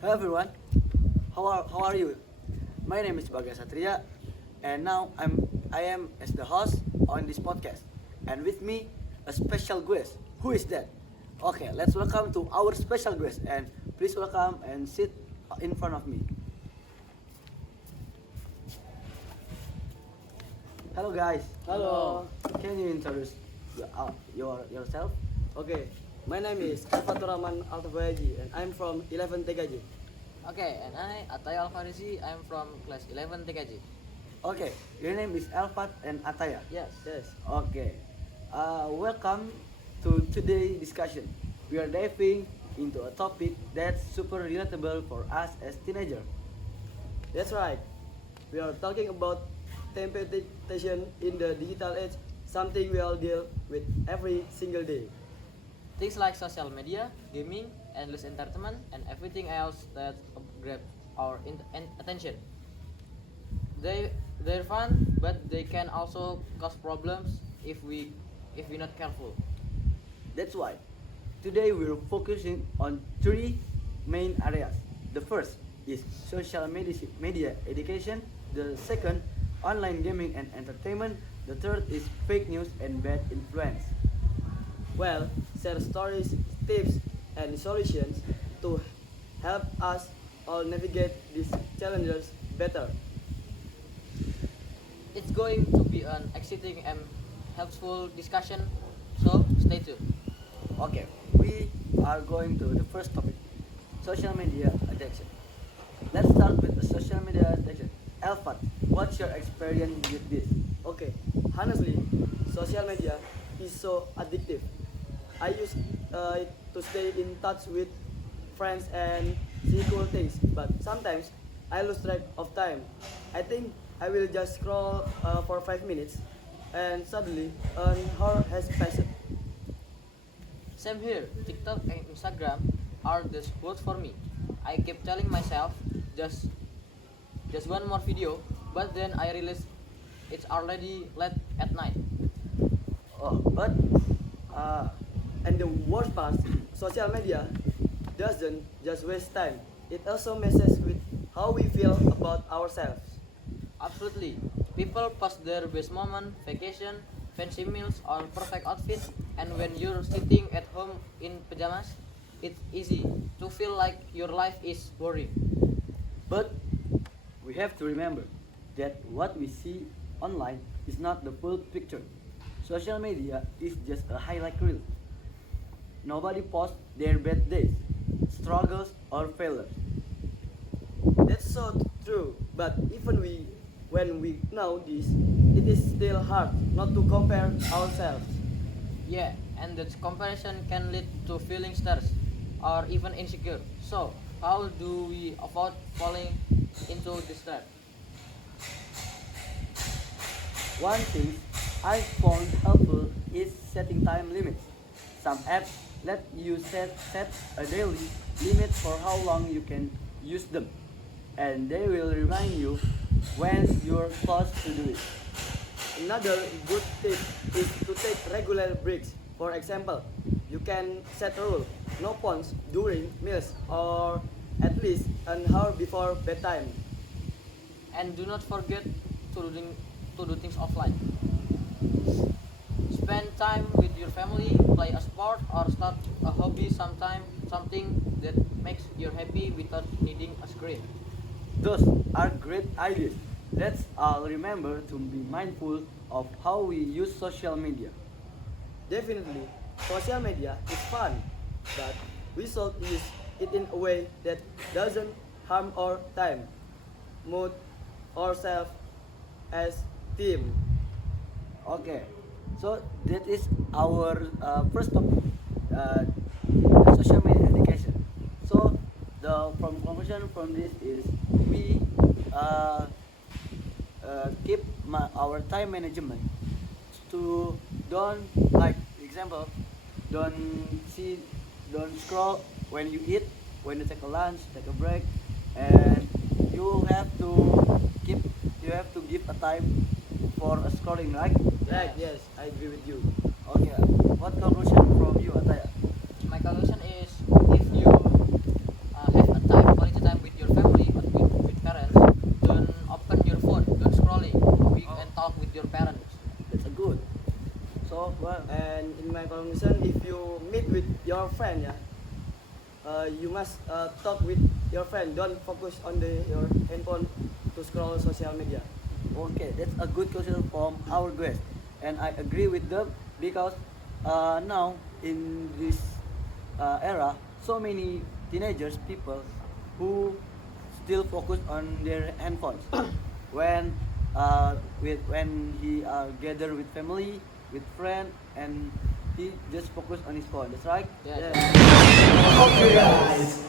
Hello everyone, how are you? My name is Bagas Satria, and now I am as the host on this podcast, and with me a special guest. Who is that? Okay, let's welcome to our special guest, and please welcome and sit in front of me. Hello guys. Hello. Can you introduce yourself? Okay, my name is Faturaman Altabayaji and I'm from 11 TKJ. Okay, and I, Ataya Alfarisi, I'm from class 11 TKJ. Okay, your name is Alfat and Ataya. Yes. Okay, welcome to today's discussion. We are diving into a topic that's super relatable for us as teenagers. That's right. We are talking about temptation in the digital age, something we all deal with every single day. Things like social media, gaming, endless entertainment, and everything else that grab our attention. They're fun, but they can also cause problems if we're not careful. That's why today we're focusing on three main areas. The first is social media education. The second, online gaming and entertainment. The third is fake news and bad influence. Well, share stories, tips, and solutions to help us all navigate these challenges better. It's going to be an exciting and helpful discussion, so stay tuned. Okay, we are going to the first topic, social media addiction. Let's start with the social media addiction. Alfat, what's your experience with this? Okay, honestly, social media is so addictive. I use it to stay in touch with friends and see cool things, but sometimes I lose track of time. I think I will just scroll for 5 minutes, and suddenly an hour has passed. Same here, TikTok and Instagram are the worst for me. I keep telling myself just just one more video, but then I realize it's already late at night. Oh, but uh, And the worst part, social media doesn't just waste time. It also messes with how we feel about ourselves. Absolutely. People post their best moment, vacation, fancy meals, or perfect outfit, and when you're sitting at home in pajamas, it's easy to feel like your life is boring. but we have to remember that what we see online is not the full picture. Social media is just a highlight reel. Nobody posts their bad days, struggles, or failures. That's so true. But when we know this, it is still hard not to compare ourselves. Yeah, and that comparison can lead to feeling stressed or even insecure. So, how do we avoid falling into this trap? One thing I found helpful is setting time limits. Some apps let you set a daily limit for how long you can use them, and they will remind you when you're close to do it. Another good tip is to take regular breaks. For example, you can set a rule, no phones during meals or at least an hour before bedtime. And do not forget to do things offline. Spend time with your family, play a sport, or start a hobby sometime, something that makes you happy without needing a screen. Those are great ideas. Let's all remember to be mindful of how we use social media. Definitely, social media is fun, but we should use it in a way that doesn't harm our time, mood, or self as team. Okay, so that is our first topic, uh, social media education. So the from conclusion from this is we uh, keep our time management to don't like example don't see don't scroll when you eat, when you take a lunch, take a break, and you have to keep you have to give a time for scrolling, right? Right, Yes. yes, I agree with you. Okay, what conclusion from you, Ataya? My conclusion is if you have a time quality conclusion, if you meet with your friend, yeah, you must talk with your friend. Don't focus on your handphone to scroll social media. Okay, that's a good question from our guest, and I agree with them because now in this era, so many teenagers people who still focus on their handphones when when he gather with family, with friend, and he just focus on his phone. That's right. Yeah. Okay, guys.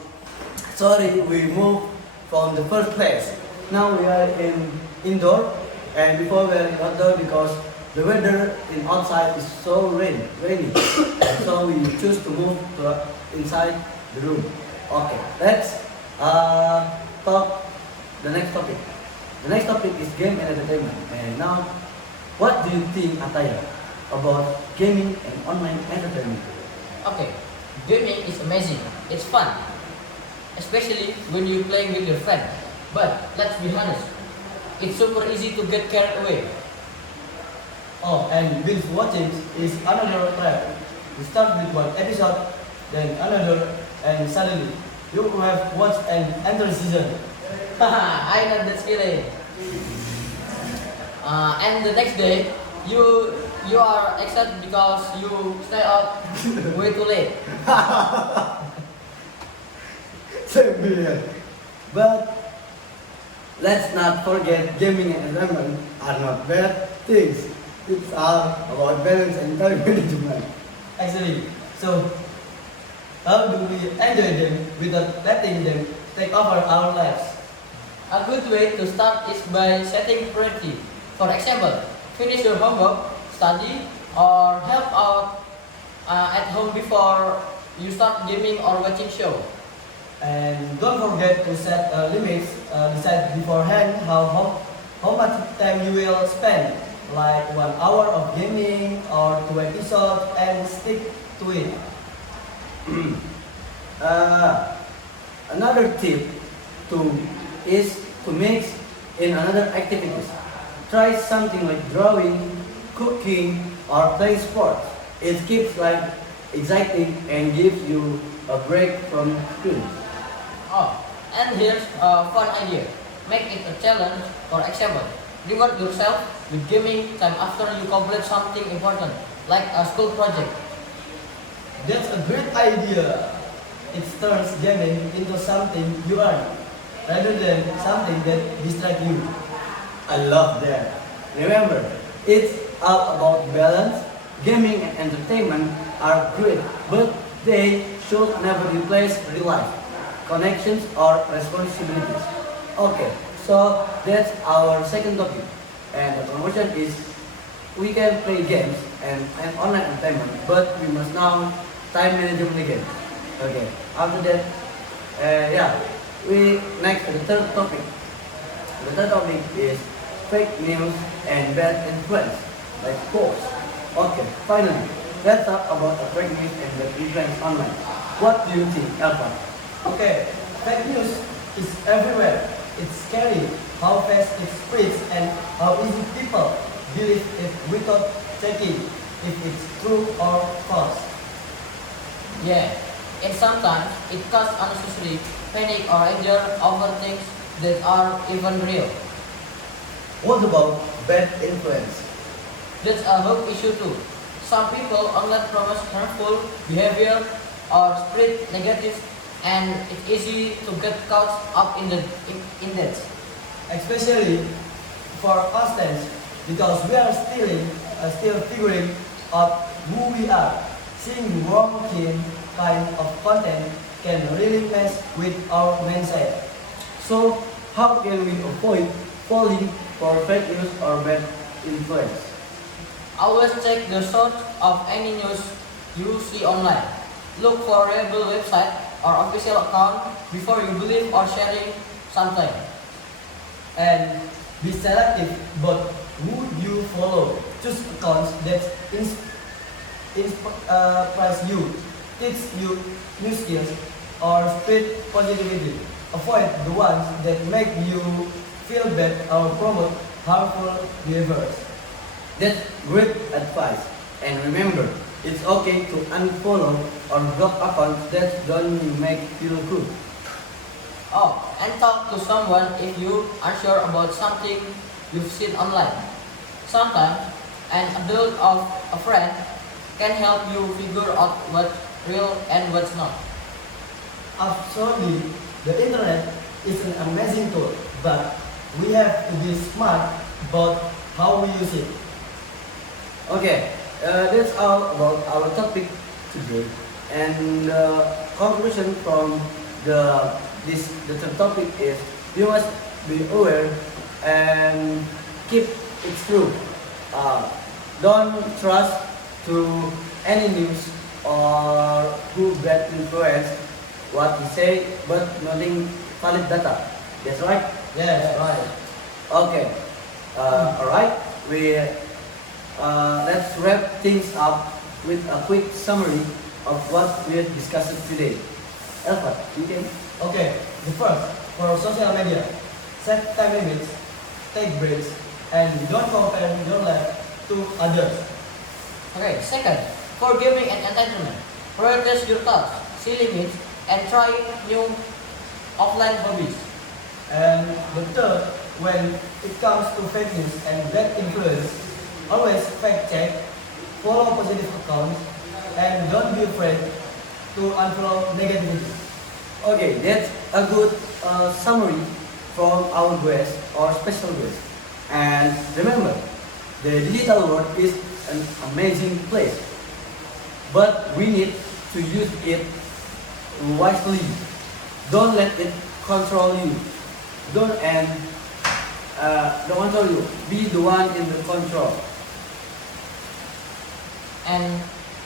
Sorry, we moved from the first place. Now we are in indoor, and before we are in outdoor because the weather in outside is so rainy. So we choose to move to inside the room. Okay, let's talk the next topic. The next topic is game and entertainment. And now, what do you think, Ataya, about gaming and online entertainment? Okay, gaming is amazing. It's fun, especially when you playing with your friend. But let's be honest, it's super easy to get carried away. Oh, and binge watching is another trap. You start with one episode, then another, and suddenly you have watched an entire season. Haha, I know that feeling. And the next day, you are excited because you stay up way too late. Same here. But let's not forget gaming and entertainment are not bad things. It's all about balance and time management. Actually, so how do we enjoy them without letting them take over our lives? A good way to start is by setting priority. For example, finish your homework, study, or help out at home before you start gaming or watching show. And don't forget to set limits. Decide beforehand how much time you will spend, like 1 hour of gaming or 2 episodes, and stick to it. Another tip is to mix in another activities. Try something like drawing, cooking, or playing sports. It keeps life exciting and gives you a break from school. Oh, and here's a fun idea. Make it a challenge. For example, reward yourself with gaming time after you complete something important, like a school project. That's a great idea. It turns gaming into something you earn, rather than something that distracts you. I love that. Remember, it's all about balance. Gaming and entertainment are great, but they should never replace real life, connections, or responsibilities. Okay, so that's our second topic. And the conclusion is we can play games and online entertainment, but we must now time management again. Okay, after that, yeah, we next to the third topic. The third topic is fake news and bad influence, like posts. Okay, finally, let's talk about the fake news and bad influence online. What do you think, Alpha? Okay, fake news is everywhere. It's scary how fast it spreads and how easy people believe it without checking if it's true or false. Yeah, and sometimes it causes unnecessary panic or anger over things that are even real. What about bad influence? That's a whole issue too. Some people online promise harmful behavior or spread negative, and it's easy to get caught up in that. Especially for us because we are still figuring out who we are. Seeing the wrong kind of content can really mess with our mindset. So, how can we avoid falling for fake news or bad influence? Always check the source of any news you see online. Look for reliable website or official account before you believe or sharing something. And be selective about who you follow. Choose accounts that inspire you, teach you new skills, or spread positivity. Avoid the ones that make you feel bad or promote harmful behaviors. That's great advice. And remember, It's okay to unfollow or block accounts that don't make you feel good. Oh, and talk to someone if you are sure about something you've seen online. Sometimes an adult or a friend can help you figure out what's real and what's not. Absolutely, the internet is an amazing tool, but we have to be smart about how we use it. Okay, that's all about our topic today. And conclusion from the third topic is you must be aware and keep it true. Don't trust to any news or who bad influence what he say, but nothing valid data. That's right. Yes, right. Okay. Alright. Let's wrap things up with a quick summary of what we have discussed today. Alpha, you can. Okay, the first, for social media, set time limits, take breaks, and don't compare your life to others. Okay, second, for gaming and entertainment, prioritize your thoughts, see limits, and try new offline hobbies. And the third, when it comes to fake news and bad influence, always fact check, follow positive accounts, and don't be afraid to unfollow negativity. Okay, that's a good summary from our guest or special guest. And remember, the digital world is an amazing place, but we need to use it wisely. Don't let it control you. Don't control you. Be the one in the control. And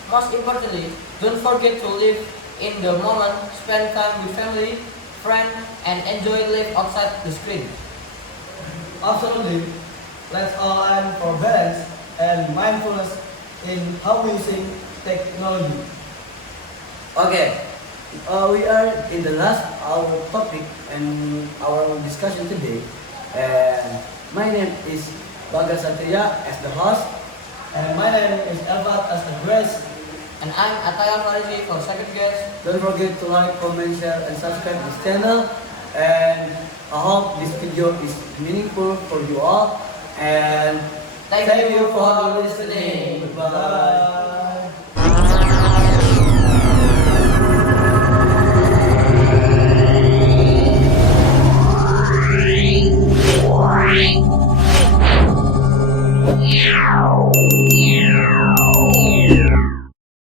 most importantly, don't forget to live in the moment, spend time with family, friends, and enjoy life outside the screen. Absolutely, let's all aim for balance and mindfulness in how we using technology. Okay, we are in the last our topic and our discussion today. And my name is Bagas Satria as the host. And my name is Elvat as the Grace. And I'm Ataya Farisi for second guest. Don't forget to like, comment, share, and subscribe this channel. And I hope this video is meaningful for you all. And Thank you for listening. Goodbye. Yeah.